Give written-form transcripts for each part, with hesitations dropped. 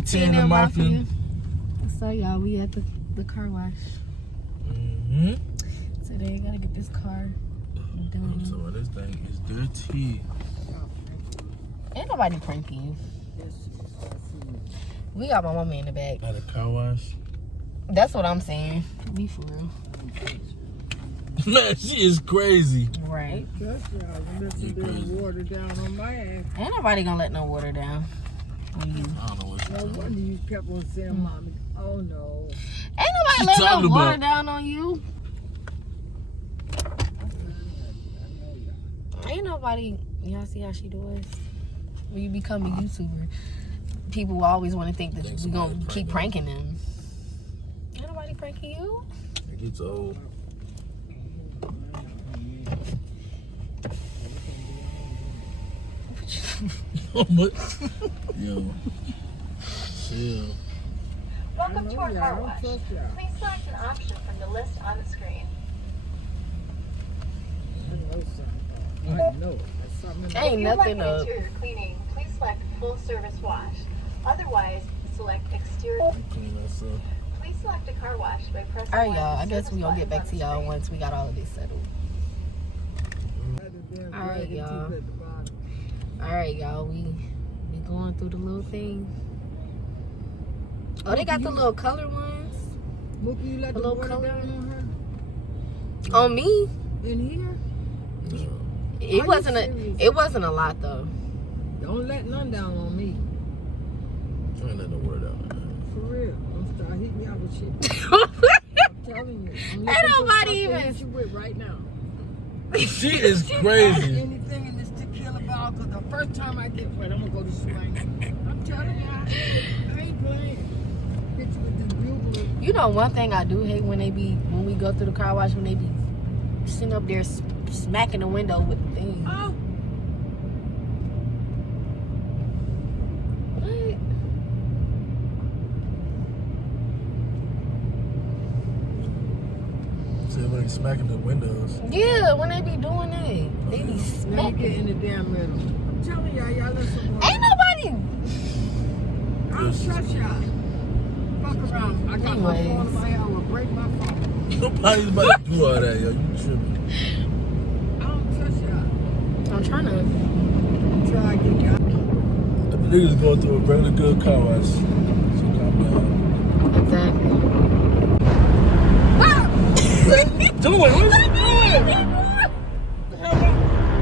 13 and Mafia. So y'all, we at the car wash. So they gotta get this car done. So this thing is dirty. Ain't nobody pranking you. We got my mama in the back. At a car wash. That's what I'm saying. Be for real. Man, she is crazy. Right. Water down on my ass. Ain't nobody gonna let no water down on you. I don't know what No wonder you kept on saying, Mommy, oh no. Ain't nobody letting no water down on you. Ain't nobody. Y'all see how she do us? When you become a YouTuber, people always want to think that we gonna keep pranking them. Ain't nobody pranking you. It gets old. Yo, chill. Welcome to our car wash. Please select an option from the list on the screen. Ain't nothing up. If you'd like interior cleaning, please select full service wash. Otherwise, select exterior. Please select a car wash by pressing. All right, y'all. I guess we gonna get back to y'all once we got all of this settled. All right, y'all. All right, y'all. We going through the little thing. Oh, they got the little color ones. Mookie, you let the little water color down on her? On me, In here? it wasn't a lot though. Don't let none down on me. I ain't let no word out. For real. Don't start hitting me out with shit. I'm telling you. I'm Ain't nobody even. hit you with right now. She is crazy. Anything in this tequila bottle, because the first time I get wet, I'm going to go to swing. I'm telling you, I ain't playing. Hit you with this bugler. You know, one thing I do hate when we go through the car wash, when they be sitting up there smacking the window with the thing. Oh. What? So when they smacking the windows. Yeah, when they be doing that, they be Let me smacking. get in the damn middle. I'm telling y'all listen. Ain't nobody. I don't trust y'all. Fuck around. I got my phone in my hand. I will break my phone. Nobody's about to do all that, yo. You tripping. I don't trust y'all. I'm trying to. Try to get y'all. The niggas going through a regular good car wash. So calm down. Exactly. Do it. What is he doing? The hell?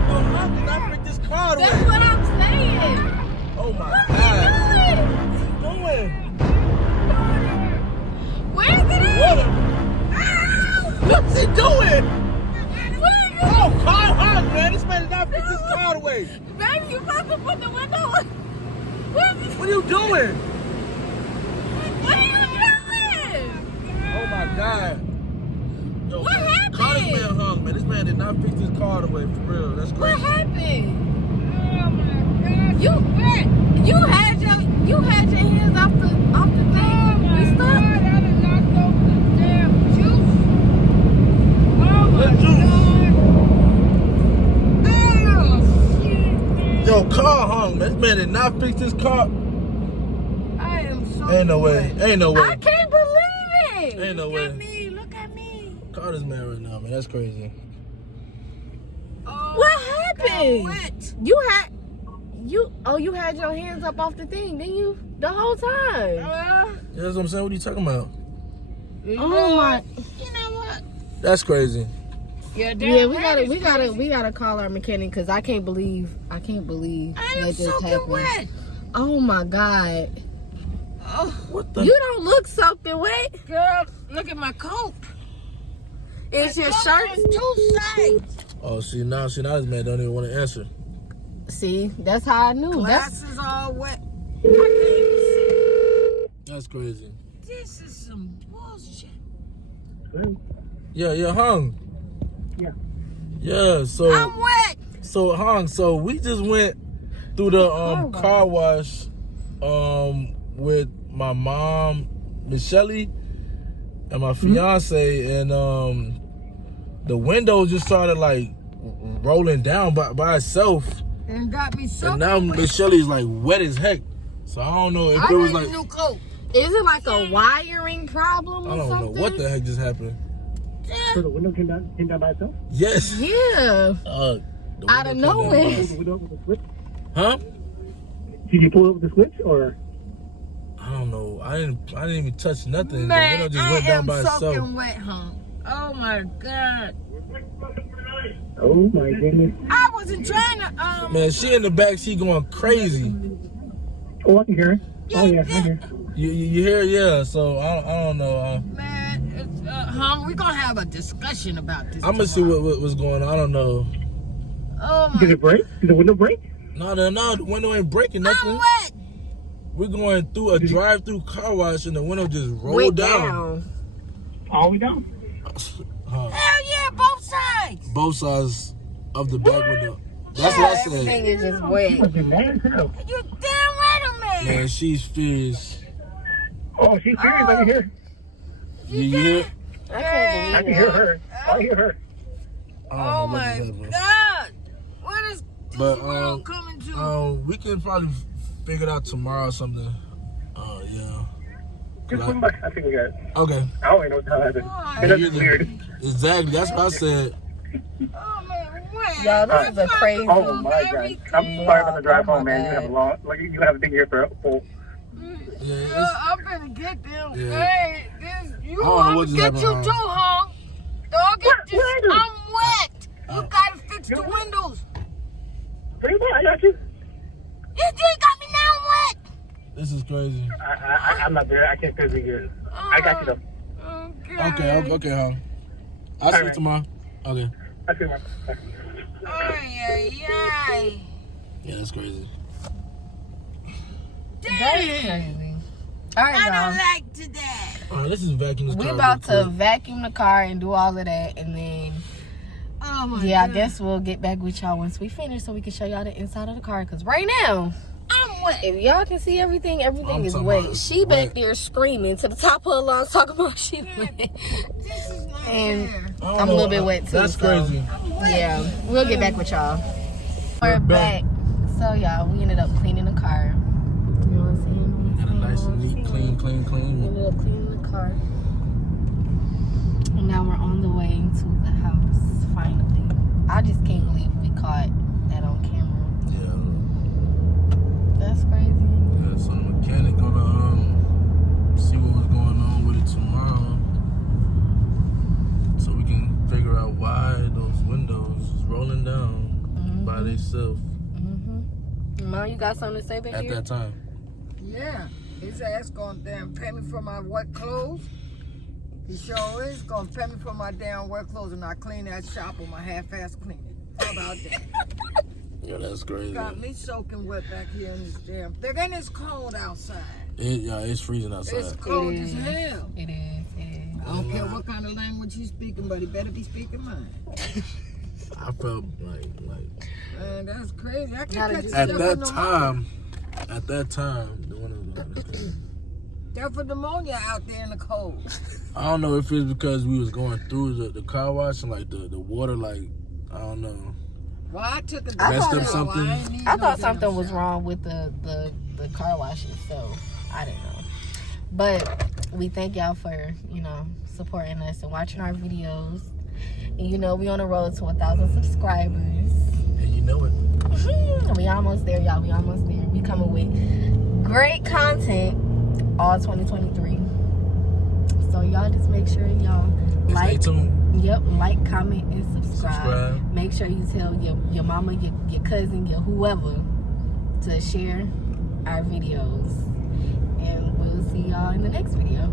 Oh, how did I break this car away? That's what I'm saying. Oh my What God. are you doing? What Where is it at? What's he doing? Where is it? Oh, car hot, man. This man did not break this car away. Baby, you supposed to put the window on. What What are you doing? are you doing? Oh my God. Yo, What happened? Car this man hung, man. This man did not fix this car away, for real. That's What crazy. happened? Oh my God. You had your hands off the thing. We stuck. I done knocked over the damn juice. Oh my What juice? God. Oh shit, man. Yo, car hung, man. This man did not fix this car. I am so Ain't no way. Ain't no way. I can't believe it. Ain't no Look way. at me. Look at me. Call this man right now, man. That's crazy. Oh, What I happened? got wet. You had your hands up off the thing, didn't you? The whole time. Yeah, that's what I'm saying. What are you talking about? Oh my. You know what? That's crazy. Yeah, We gotta call our mechanic because I can't believe I that am just soaking happened. wet. Oh my God. Oh, What the? You don't look soaking wet. girl, look at my coat. It's your My shirt. coat is too tight. Oh, see now this man don't even want to answer. See, that's how I knew. Glasses all wet. I can't even see. That's crazy. This is some bullshit. Yeah, hung. Yeah. Yeah, so I'm wet. hung. So we just went through the car wash with my mom, Michelle, and my fiance, and the window just started like rolling down by itself. And got me so And now Michelle's like wet as heck. So I don't know if I it was need like a new coat. Is it like a wiring problem or I don't know something? what the heck just happened. So the window came down by itself? Yes. Yeah. The Out of window came down nowhere. by- Pull the window up with the switch? Huh? Did you pull it with the switch or? I don't know. I didn't even touch nothing. Man, the window just I went down am by itself. soaking wet, huh? Oh my God. Oh my goodness. I wasn't trying to, Man, she in the back, she going crazy. Oh, I can hear it. Oh yeah, I hear it. You hear? Yeah. So I don't know. man, it's, we're gonna have a discussion about this. I'm gonna see what was going on. I don't know. Oh my. Did it break? Did the window break? No, the window ain't breaking nothing. I'm wet. We're going through a drive-through car wash and the window just rolled Went down. All the way down. Huh. Hell yeah, both sides. Both sides of the back window. That's what I said. Everything is just wet. You must be mad as hell. You damn right, man. Man, she's fierce. Oh, she's serious. I can hear. You hear? I I can't can believe hear it. her. I hear her. I don't know Oh what my just happened. God. What is this But, world coming to? We can probably figure it out tomorrow or something. Yeah. Just swing by. I think we got it. Okay. I don't even know what the hell happened. Why? It doesn't weird. Exactly. That's what I said. Oh man, wet. Y'all, this is a crazy. Oh my God. I'm sorry about the drive home, man. You have a long, like you have a big ear for full. Yeah, it's, I'm gonna get them. Yeah. Hey, this, you I don't know want what to just get happened, you huh? too, huh? Dog, get this. What? I'm wet. You gotta fix the windows. Bring it on, I got you. You just got me now wet. this is crazy. I'm not there. I can't physically hear. I got you though. Okay, huh? I'll see you Alright. tomorrow. Okay. I see my. Ay. Yeah, that's crazy. That is crazy. All right, I y'all. don't like today. Alright, this is vacuum this We car about real to quick. vacuum the car and do all of that, and then Oh my yeah, I God. guess we'll get back with y'all once we finish, so we can show y'all the inside of the car. Cause right now, I'm wet. if y'all can see everything I'm is talking wet. about She wet. back there screaming to the top of her lungs, talking about she wet. This is not And fair. I don't I'm a know, little bit wet, too, That's so. crazy. Yeah, we'll get back with y'all. We're back. back. So y'all, we ended up cleaning the car. You know what I'm saying? Got a nice and neat, clean. We ended up cleaning the car. And now we're on the way to the house, finally. I just can't believe we caught that on camera. Yeah. That's crazy. Yeah, so the mechanic gonna see what was going on with it tomorrow, so we can figure out why those windows is rolling down by themselves Mom, you got something to say back at here? that time. Yeah. His ass gonna damn pay me for my wet clothes. He sure is gonna pay me for my damn wet clothes and I clean that shop with my half-ass cleaning. How about that? Yeah, that's crazy. Got me soaking wet back here in this damn thing. And it's cold outside. It's freezing It's outside. cold It as is. hell. It is. I don't care what kind of language he's speaking, but he better be speaking mine. I felt like Man, that's crazy. I Gotta can't catch do stuff at that time, the windows was like, okay. Death of pneumonia out there in the cold. I don't know if it's because we was going through the car wash and like the water, like I don't know. Well, I took a I Messed thought up it- something. I thought something was wrong with the car wash itself. I didn't know. But we thank y'all for, supporting us and watching our videos. And we on the road to 1,000 subscribers. And you know it. We almost there, y'all. We almost there. We coming with great content all 2023. So y'all just make sure y'all Stay like, tuned. like, comment, and subscribe. Subscribe. Make sure you tell your mama, your cousin, your whoever to share our videos. And we'll see y'all in the next video.